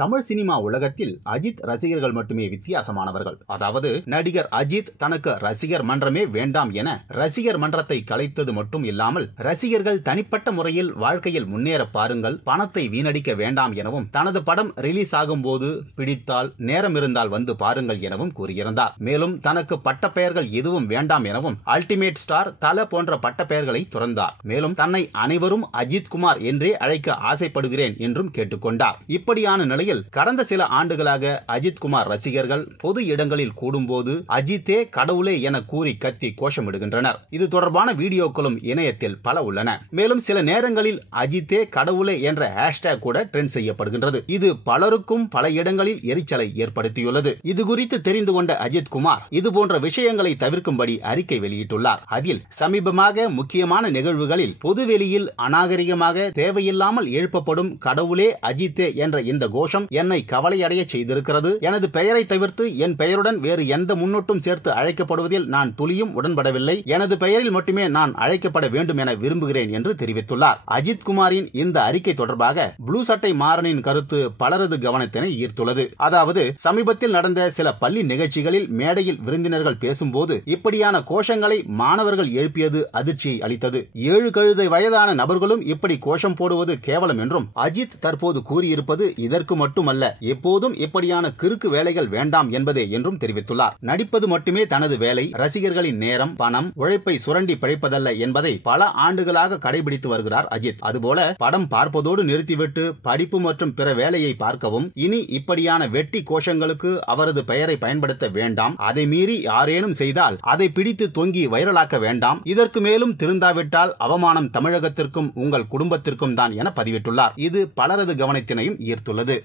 Tamil cinema உலகத்தில் அஜித் ரசிகர்கள் மட்டுமே வித்தியாசமானவர்கள். அதாவது நடிகர் அஜித் தனக்கு ரசிகர் மன்றமே வேண்டாம் என ரசிகர் மன்றத்தை கலைத்தது மட்டும் இல்லாமல் ரசிகர்கள் தனிப்பட்ட முறையில் வாழ்க்கையில் முன்னேற பாருங்கள், பணத்தை வீணடிக்க வேண்டாம் எனவும் தனது படம் ரிலீஸ் ஆகும் போது பிடித்தால் நேரம் இருந்தால் வந்து பாருங்கள் எனவும் கூறியிருந்தார். மேலும் தனக்கு பட்ட பெயர்கள் எதுவும் வேண்டாம் எனவும் அல்டிமேட் ஸ்டார், தல போன்ற பட்ட பெயர்களை துறந்தார். மேலும் தன்னை அனைவரும் அஜித் குமார் என்றே அழைக்க ஆசைப்படுகிறேன் என்றும் கேட்டுக்கொண்டார். இப்படியான நிலையில் கடந்த சில ஆண்டுகளாக அஜித் குமார் ரசிகர்கள் பொது இடங்களில் கூடும்போது அஜித்தே கடவுளே என கூறி கத்தி கோஷமிடுகின்றனர். இது தொடர்பான வீடியோக்களும் இணையத்தில் பல உள்ளன. மேலும் சில நேரங்களில் அஜித்தே கடவுளே என்ற ஹேஷ்டேக் கூட ட்ரெண்ட் செய்யப்படுகின்றது. இது பலருக்கும் பல இடங்களில் எரிச்சலை ஏற்படுத்தியுள்ளது. இது குறித்து தெரிந்து கொண்ட அஜித் குமார் இதுபோன்ற விஷயங்களை தவிர்க்கும்படி அறிக்கை வெளியிட்டுள்ளார். அதில் சமீபமாக முக்கியமான நிகழ்வுகளில் பொதுவெளியில் அநாகரிகமாக தேவையில்லாமல் எழுப்பப்படும் கடவுளே அஜித்தே என்ற இந்த கோஷம் என்னை கவலையடைய செய்திருக்கிறது. எனது பெயரை தவிர்த்து என் பெயருடன் வேறு எந்த முன்னொட்டும் சேர்த்து அழைக்கப்படுவதில் நான் துளியும் உடன்படவில்லை. எனது பெயரில் மட்டுமே நான் அழைக்கப்பட வேண்டும் என விரும்புகிறேன் என்று தெரிவித்துள்ளார். அஜித் குமாரின் இந்த அறிக்கை தொடர்பாக ப்ளூ சட்டை மாறனின் கருத்து பலரது கவனத்தினை ஈர்த்துள்ளது. அதாவது சமீபத்தில் நடந்த சில பள்ளி நிகழ்ச்சிகளில் மேடையில் விருந்தினர்கள் பேசும்போது இப்படியான கோஷங்களை மாணவர்கள் எழுப்பியது அதிர்ச்சியை அளித்தது. 7 கழுதை வயதான நபர்களும் இப்படி கோஷம் போடுவது கேவலம் என்றும் அஜித் தற்போது கூறியிருப்பது இதற்கு மட்டுமல்ல, எப்போதும் இப்படியான கிறுக்கு வேலைகள் வேண்டாம் என்பதே என்றும் தெரிவித்துள்ளார். நடிப்பது மட்டுமே தனது வேலை, ரசிகர்களின் நேரம், பணம், உழைப்பை சுரண்டி பிழைப்பதல்ல என்பதை பல ஆண்டுகளாக கடைபிடித்து வருகிறார் அஜித். அதுபோல படம் பார்ப்பதோடு நிறுத்திவிட்டு படிப்பு மற்றும் பிற வேலையை பார்க்கவும், இனி இப்படியான வெட்டி கோஷங்களுக்கு அவரது பெயரை பயன்படுத்த வேண்டாம். அதை மீறி யாரேனும் செய்தால் அதை பிடித்து தொங்கி வைரலாக்க வேண்டாம். இதற்கு மேலும் திருந்தாவிட்டால் அவமானம் தமிழகத்திற்கும் உங்கள் குடும்பத்திற்கும் தான் என பதிவிட்டுள்ளார். இது பலரது கவனத்தினையும் ஈர்த்துள்ளது.